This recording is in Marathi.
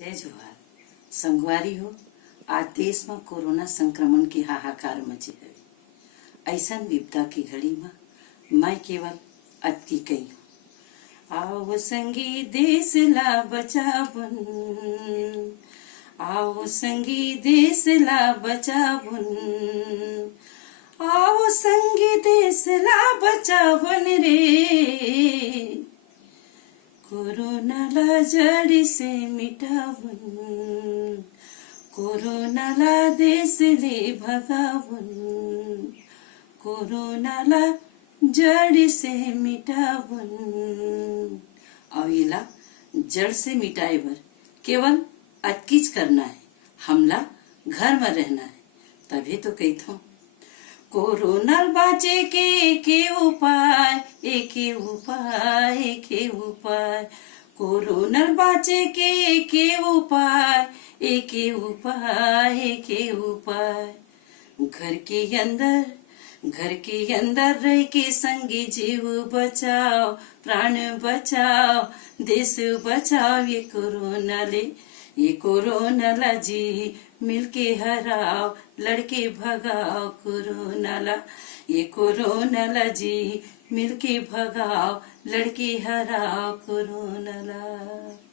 जय जोहार। संगवारी हो, आज देश में कोरोना संक्रमण की हाहाकार मची है। ऐसा विपदा की घड़ी में मैं केवल अति कही हूँ। आओ संगी देश ला बचावन, आओ संगी देश ला बचावन, आओ संगी देश ला बचावन रे, कोरोना ला जड़ से मिटावन, कोरोना ला देश ले भगावन, कोरोना ला जड़ से मिटावन। अवेला जड़ से मिटाए बर केवल अटकीच करना है, हमला घर में रहना है। तभी तो कहता हूँ कोरोना बाचे के एके उपाय, एके उपाय, एके उपाय, कोरोना बाचे के एके उपाय, एके उपाय, एके उपाय। घर के अंदर रह के संगी जीव बचाओ, प्राण बचाओ, देश बचाओ। ये कोरोना ला जी मिलके हराओ, लड़के भगाओ कोरोना ला। ये कोरोना ला जी मिलके भगाओ, लड़के हराओ कोरोना ला।